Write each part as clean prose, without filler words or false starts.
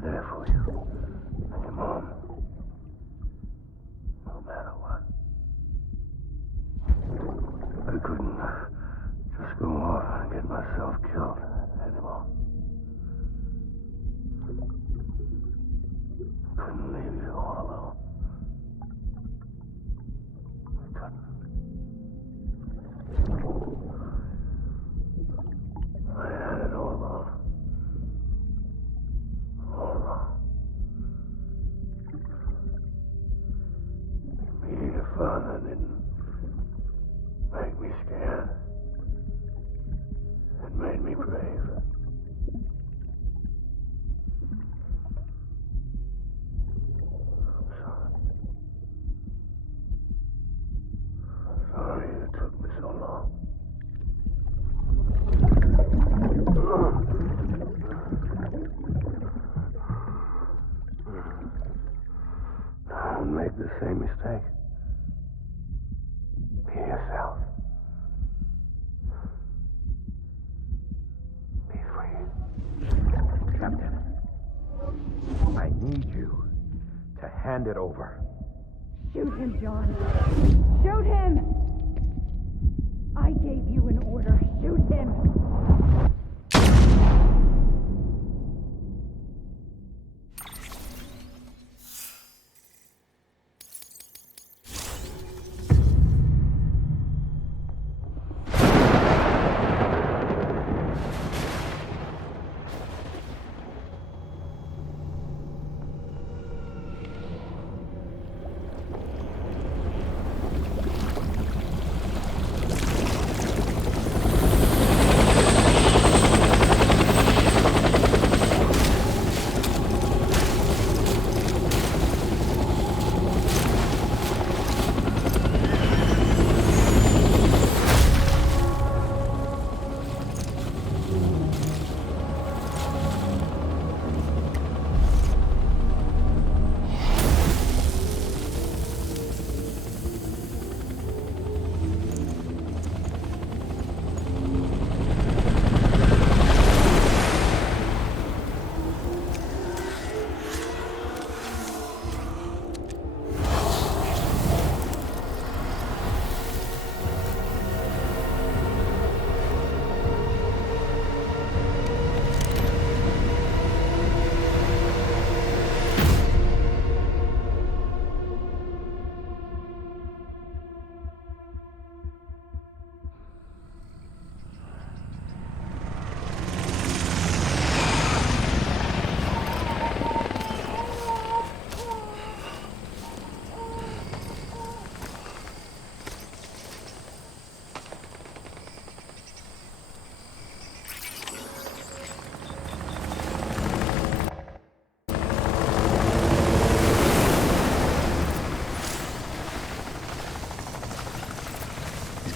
be there for you. And your mom. No matter what. I couldn't just go off and get myself killed anymore. Couldn't leave you all alone. I couldn't. I had it all wrong. All wrong. Being a father didn't make me scared. It made me brave. I'm sorry. I'm sorry it took me so long. Don't make the same mistake. Be yourself. Be free. Captain, I need you to hand it over. Shoot him, John. Shoot him! I gave you an order. Shoot him!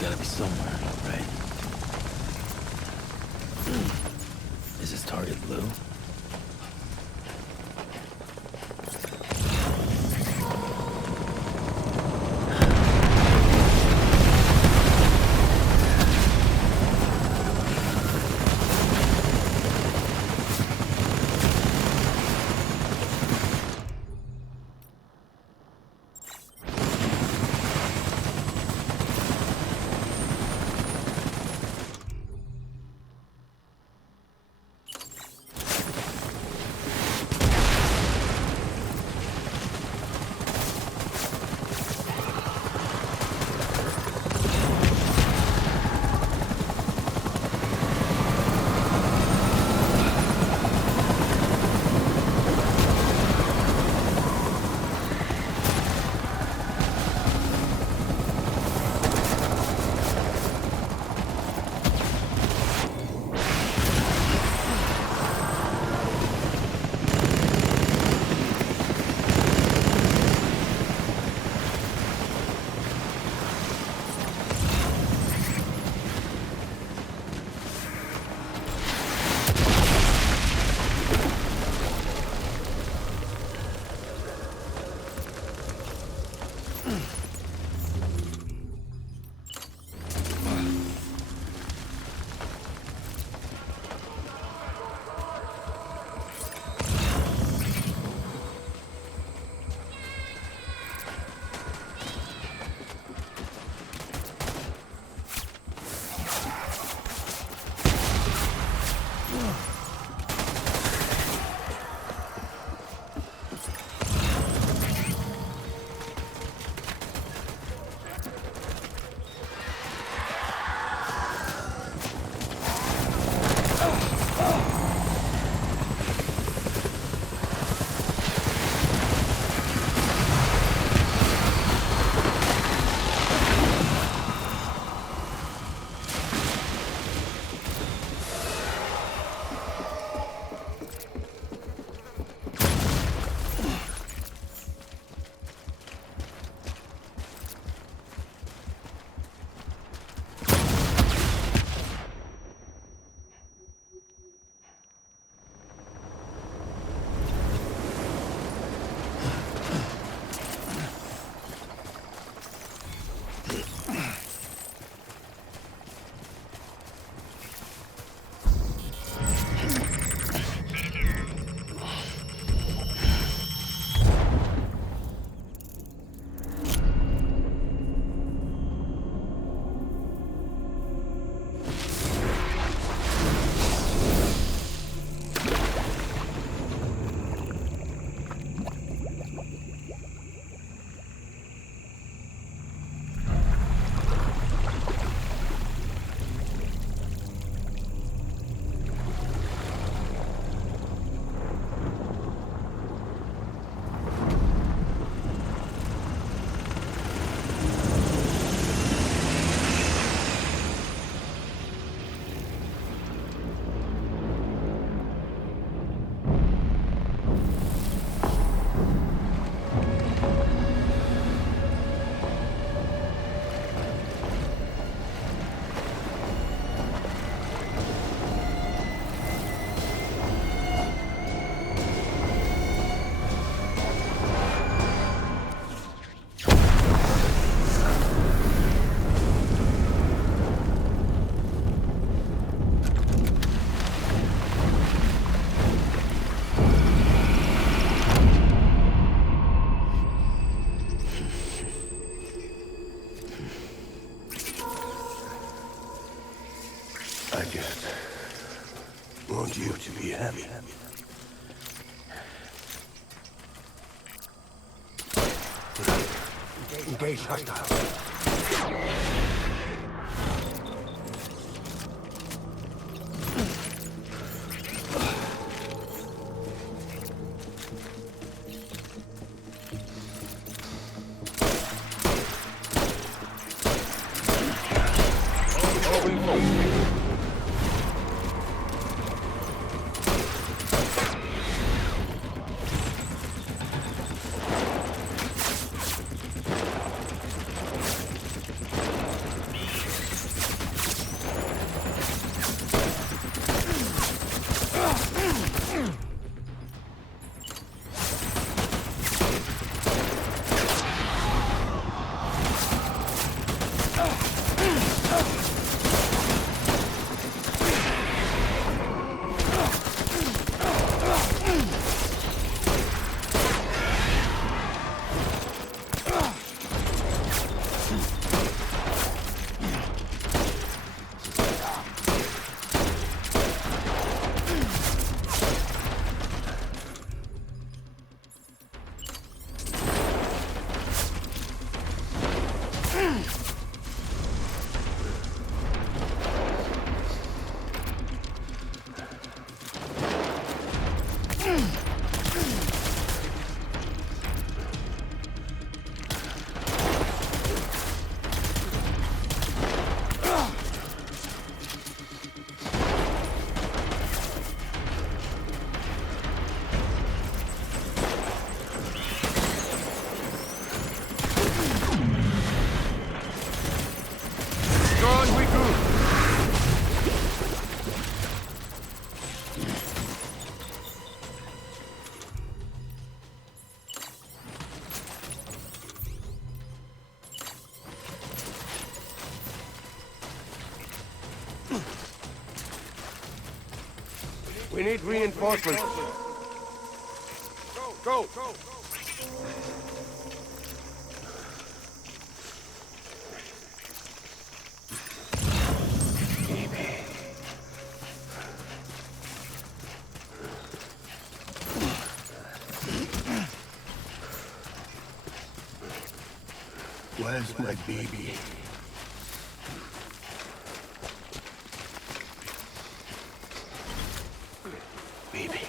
Gotta be somewhere, right? Is his target blue? man. Engage hostile. We need reinforcements. Go! Where's my baby? Baby.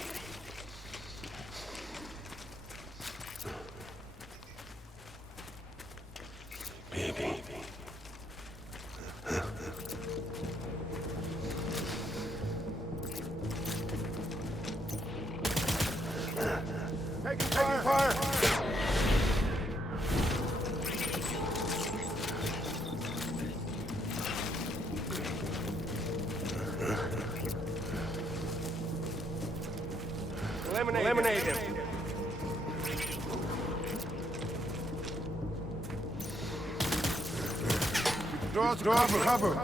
Baby. Taking fire! Eliminate him. Draw cover!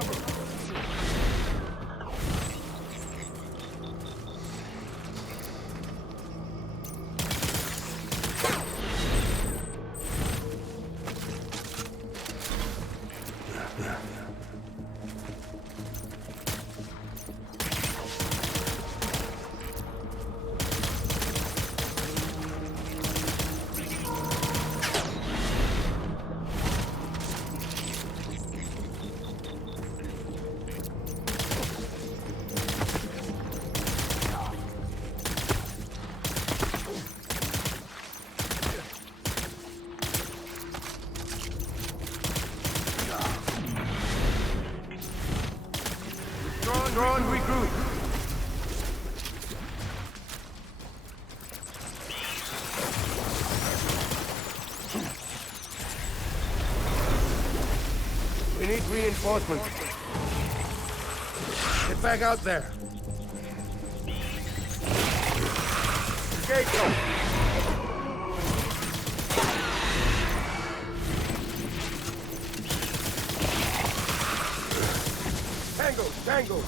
Draw and regroup. We need reinforcements. Get back out there! Engage them. Tango!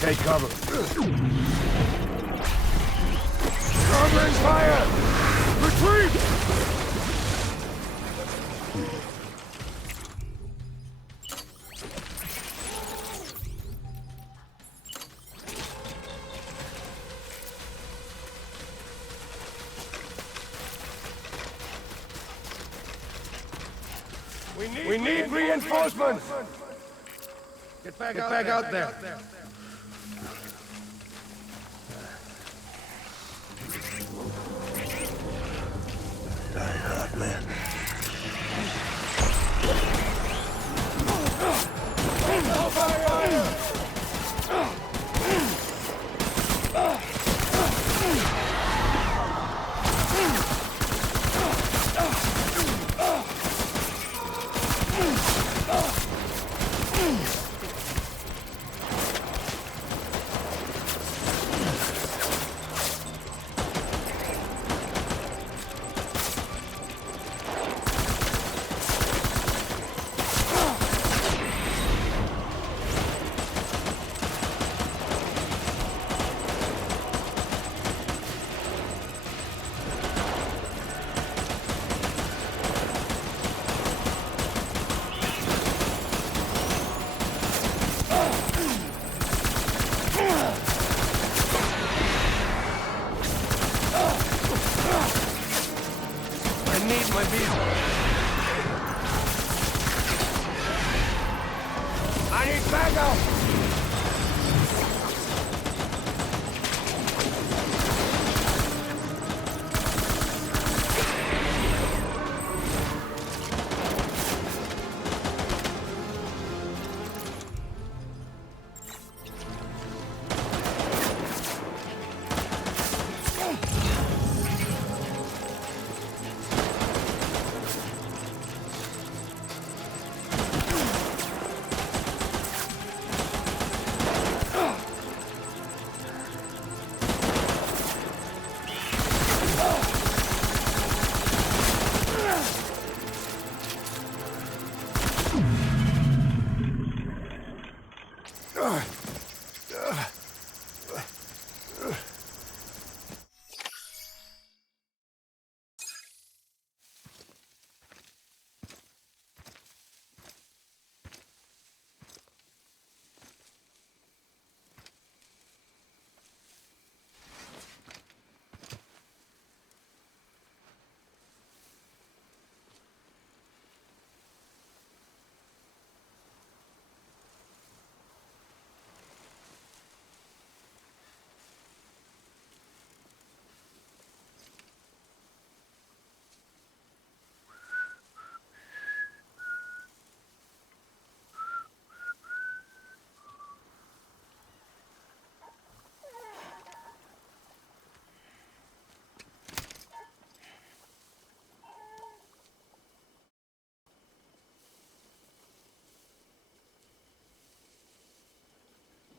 Take cover. fire! Retreat! We need reinforcements! Get back out there. Dying hot, man. I need backup!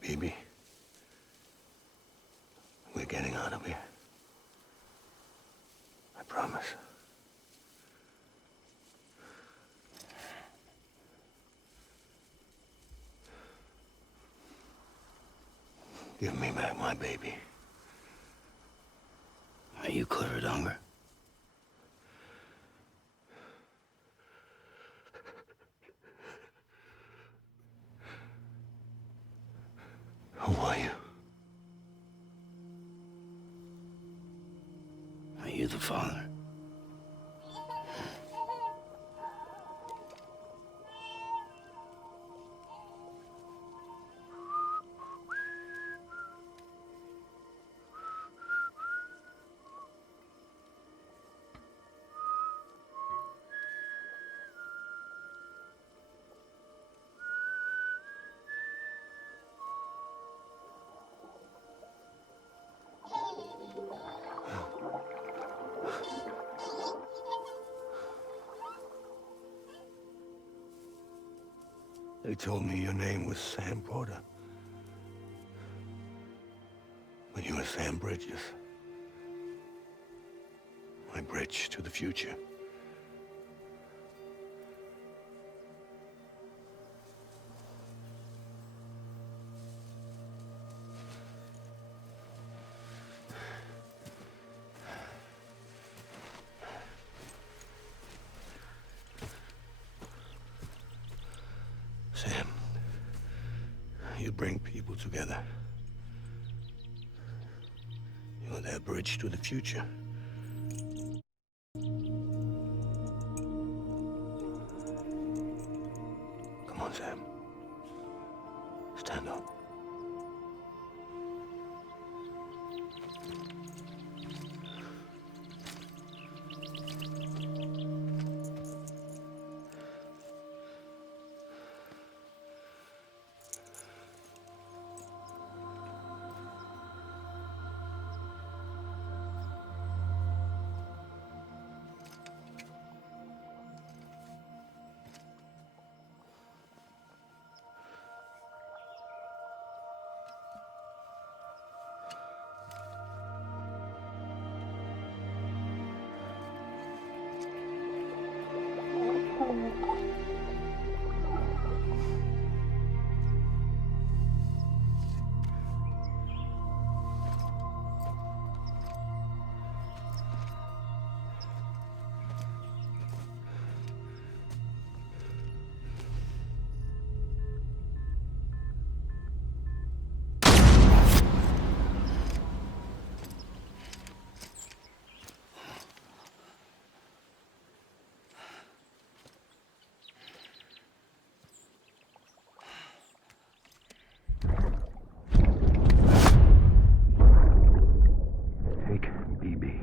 Baby, we're getting out of here. I promise. Give me back my baby. Are you clear of hunger? Who are you? Are you the father? They told me your name was Sam Porter. But you were Sam Bridges. My bridge to the future. Sam, you bring people together. You're their bridge to the future. Come on, Sam. Stand up. Take BB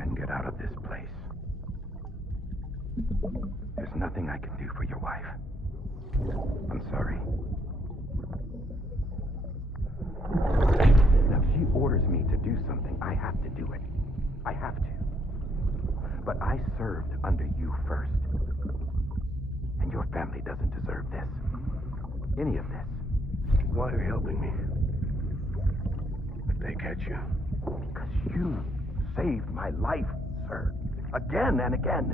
and get out of this place. There's nothing I can do for your wife. I'm sorry. Now, if she orders me to do something, I have to do it. I have to. But I served under you first. And your family doesn't deserve this. Any of this. Why are you helping me? If they catch you. Because you saved my life, sir. Again and again.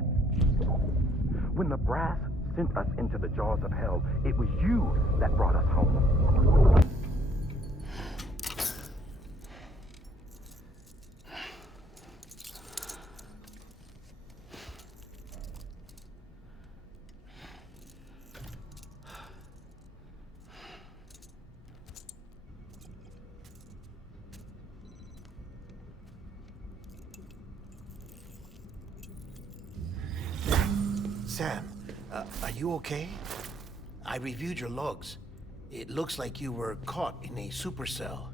When the brass sent us into the jaws of hell, it was you that brought us home. Sam, are you okay? I reviewed your logs. It looks like you were caught in a supercell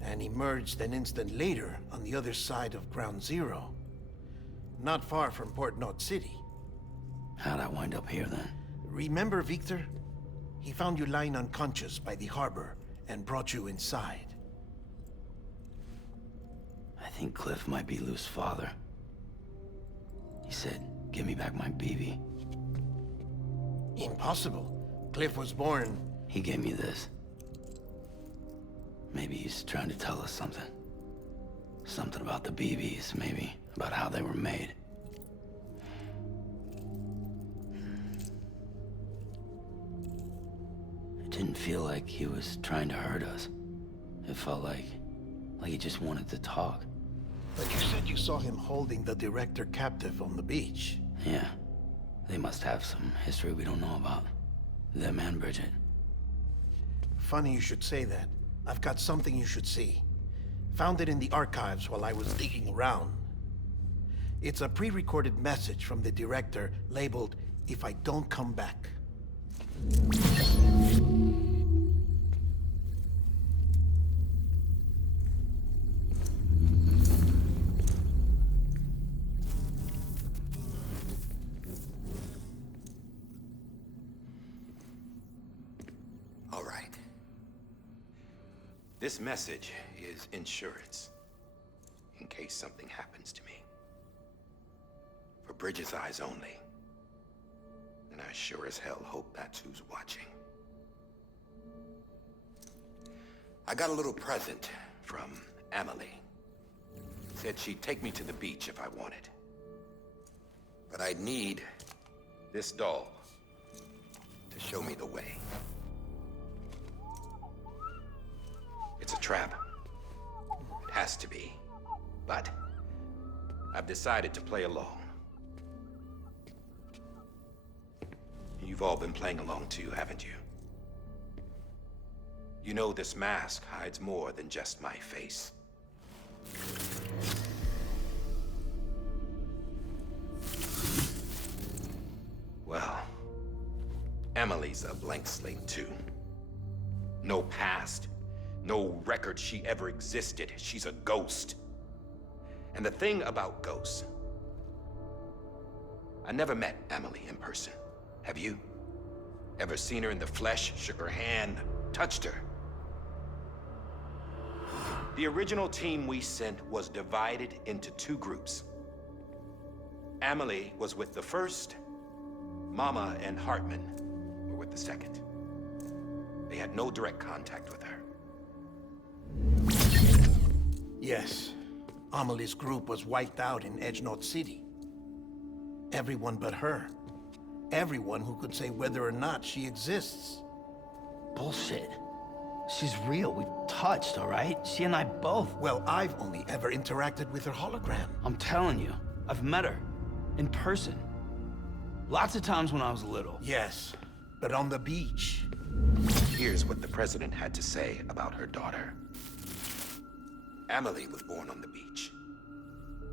and emerged an instant later on the other side of Ground Zero. Not far from Port Knot City. How'd I wind up here then? Remember Victor? He found you lying unconscious by the harbor and brought you inside. I think Cliff might be Lou's father. He said, "Give me back my BB." Impossible. Cliff was born... He gave me this. Maybe he's trying to tell us something. Something about the BBs, maybe. About how they were made. It didn't feel like he was trying to hurt us. It felt like he just wanted to talk. But you said you saw him holding the director captive on the beach. Yeah. They must have some history we don't know about. Them and Bridget. Funny you should say that. I've got something you should see. Found it in the archives while I was digging around. It's a pre-recorded message from the director labeled, "If I don't come back." All right. This message is insurance, in case something happens to me. For Bridget's eyes only. And I sure as hell hope that's who's watching. I got a little present from Emily. Said she'd take me to the beach if I wanted. But I'd need this doll to show me the way. It's a trap. It has to be. But I've decided to play along. You've all been playing along too, haven't you? You know this mask hides more than just my face. Well, Emily's a blank slate too. No past, no record she ever existed. She's a ghost. And the thing about ghosts, I never met Emily in person. Have you? Ever seen her in the flesh, shook her hand, touched her? The original team we sent was divided into two groups. Emily was with the first, Mama and Hartman were with the second. They had no direct contact with her. Yes. Amelie's group was wiped out in Edgenort City. Everyone but her. Everyone who could say whether or not she exists. Bullshit. She's real. We've touched, all right? She and I both. Well, I've only ever interacted with her hologram. I'm telling you, I've met her. In person. Lots of times when I was little. Yes, but on the beach. Here's what the president had to say about her daughter. Emily was born on the beach.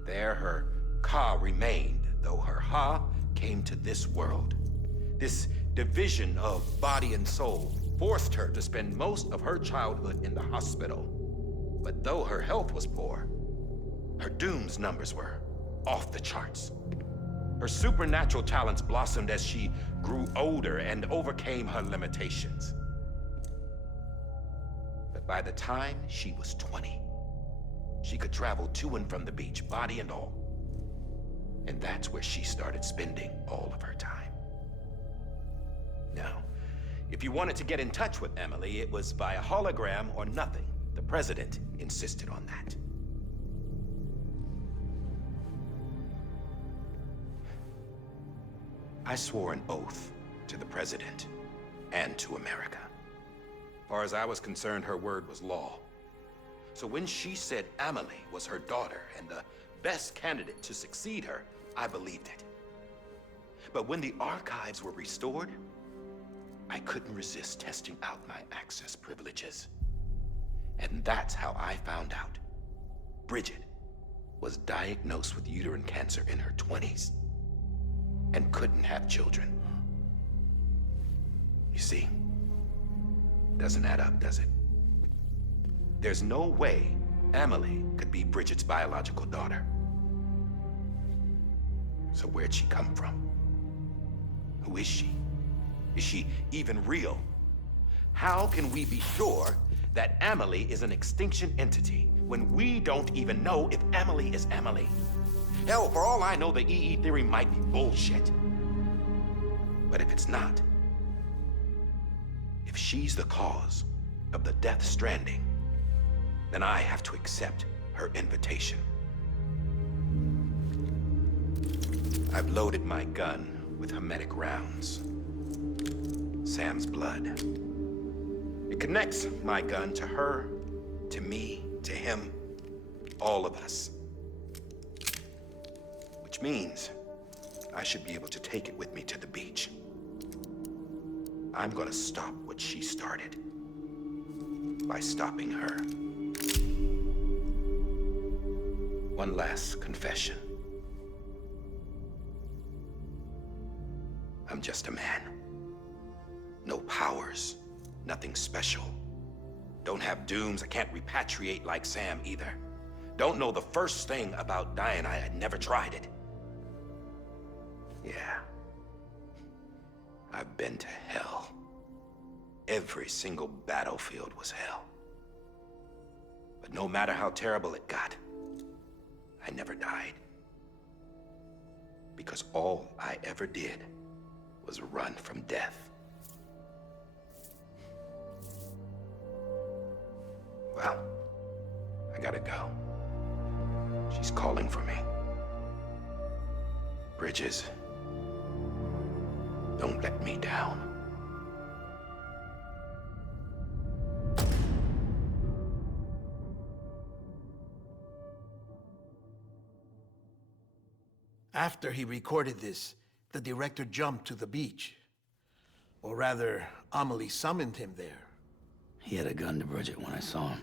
There her Ka remained, though her Ha came to this world. This division of body and soul forced her to spend most of her childhood in the hospital. But though her health was poor, her Doom's numbers were off the charts. Her supernatural talents blossomed as she grew older and overcame her limitations. But by the time she was 20, she could travel to and from the beach, body and all. And that's where she started spending all of her time. Now, if you wanted to get in touch with Emily, it was via hologram or nothing. The president insisted on that. I swore an oath to the president and to America. As far as I was concerned, her word was law. So when she said Emily was her daughter and the best candidate to succeed her, I believed it. But when the archives were restored, I couldn't resist testing out my access privileges. And that's how I found out Bridget was diagnosed with uterine cancer in her 20s and couldn't have children. You see, doesn't add up, does it? There's no way Emily could be Bridget's biological daughter. So where'd she come from? Who is she? Is she even real? How can we be sure that Emily is an extinction entity when we don't even know if Emily is Emily? Hell, for all I know, the EE theory might be bullshit. But if it's not, if she's the cause of the death stranding, then I have to accept her invitation. I've loaded my gun with hermetic rounds. Sam's blood. It connects my gun to her, to me, to him, all of us. Which means I should be able to take it with me to the beach. I'm gonna stop what she started by stopping her. One last confession. I'm just a man. No powers, nothing special. Don't have dooms, I can't repatriate like Sam either. Don't know the first thing about dying, I had never tried it. Yeah. I've been to hell. Every single battlefield was hell. But no matter how terrible it got, I never died. Because all I ever did was run from death. Well, I gotta go. She's calling for me. Bridges, don't let me down. After he recorded this, the director jumped to the beach. Or rather, Amelie summoned him there. He had a gun to Bridget when I saw him.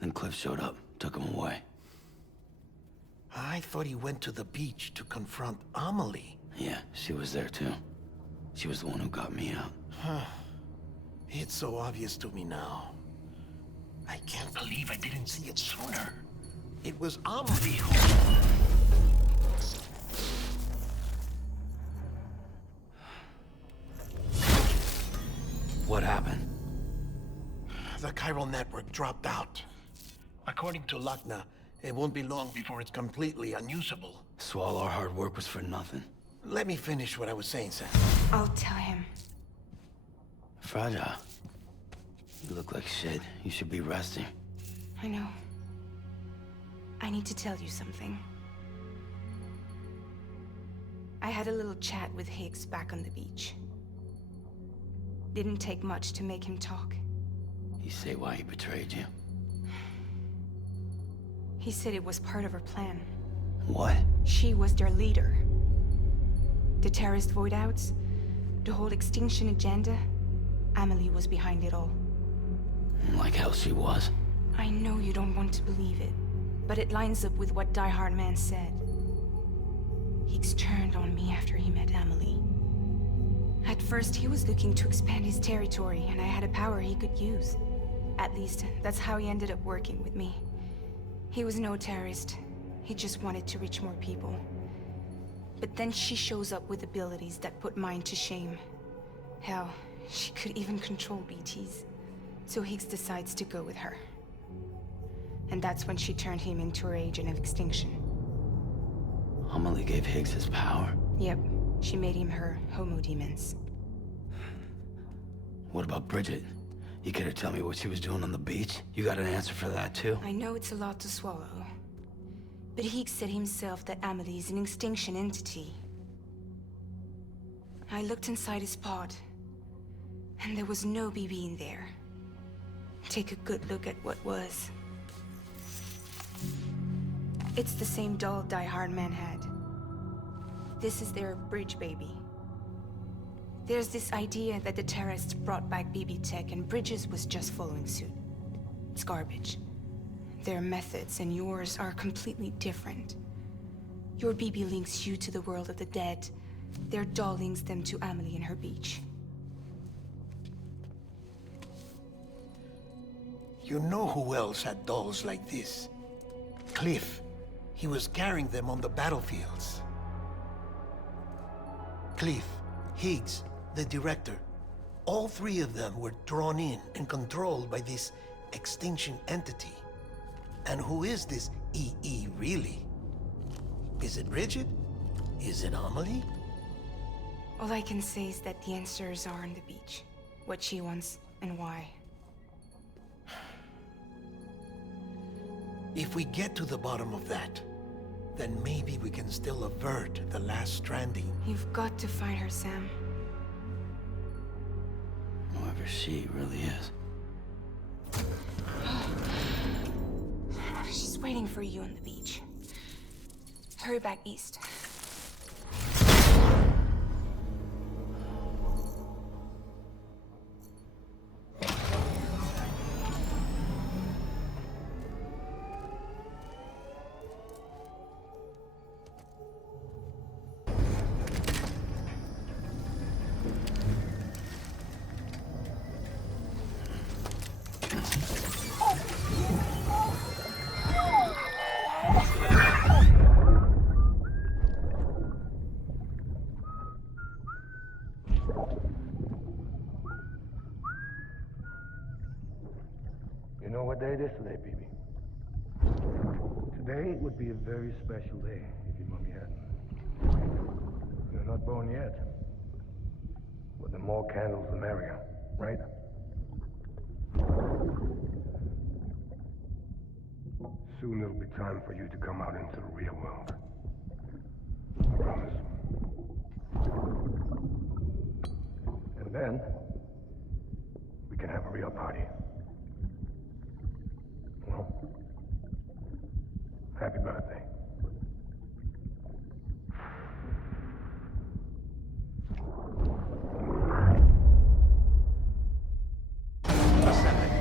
Then Cliff showed up, took him away. I thought he went to the beach to confront Amelie. Yeah, she was there too. She was the one who got me out. It's so obvious to me now. I can't believe I didn't see it sooner. It was Amelie who... What happened? The chiral network dropped out. According to Lachna, it won't be long before it's completely unusable. So all our hard work was for nothing. Let me finish what I was saying, Sam. I'll tell him. Fragile. You look like shit. You should be resting. I know. I need to tell you something. I had a little chat with Higgs back on the beach. Didn't take much to make him talk. You say why he betrayed you? He said it was part of her plan. What? She was their leader. The terrorist void-outs, the whole extinction agenda, Amelie was behind it all. Like hell she was. I know you don't want to believe it, but it lines up with what Die Hard Man said. Higgs turned on me after he met Amelie. At first, he was looking to expand his territory, and I had a power he could use. At least, that's how he ended up working with me. He was no terrorist. He just wanted to reach more people. But then she shows up with abilities that put mine to shame. Hell, she could even control BTs. So Higgs decides to go with her. And that's when she turned him into her agent of extinction. Amelie gave Higgs his power? Yep, she made him her Homo Demens. What about Bridget? You care to tell me what she was doing on the beach? You got an answer for that too? I know it's a lot to swallow. But Higgs said himself that Amelie is an extinction entity. I looked inside his pod, and there was no BB in there. Take a good look at what was. It's the same doll Die Hard Man had. This is their bridge baby. There's this idea that the terrorists brought back BB tech and Bridges was just following suit. It's garbage. Their methods and yours are completely different. Your BB links you to the world of the dead. Their doll links them to Amelie and her beach. You know who else had dolls like this? Cliff. He was carrying them on the battlefields. Cliff, Higgs, the director. All three of them were drawn in and controlled by this extinction entity. And who is this EE really? Is it Bridget? Is it Amelie? All I can say is that the answers are on the beach. What she wants and why. If we get to the bottom of that, then maybe we can still avert the last stranding. You've got to find her, Sam. Whoever she really is. She's waiting for you on the beach. Hurry back east. You know what day it is today, BB? Today would be a very special day if your mommy hadn't. You're not born yet. But the more candles, the merrier, right? Soon it'll be time for you to come out into the real world. I promise. And then, we can have a real party. Well, happy birthday. Assembly.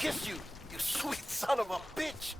kiss you, you sweet son of a bitch!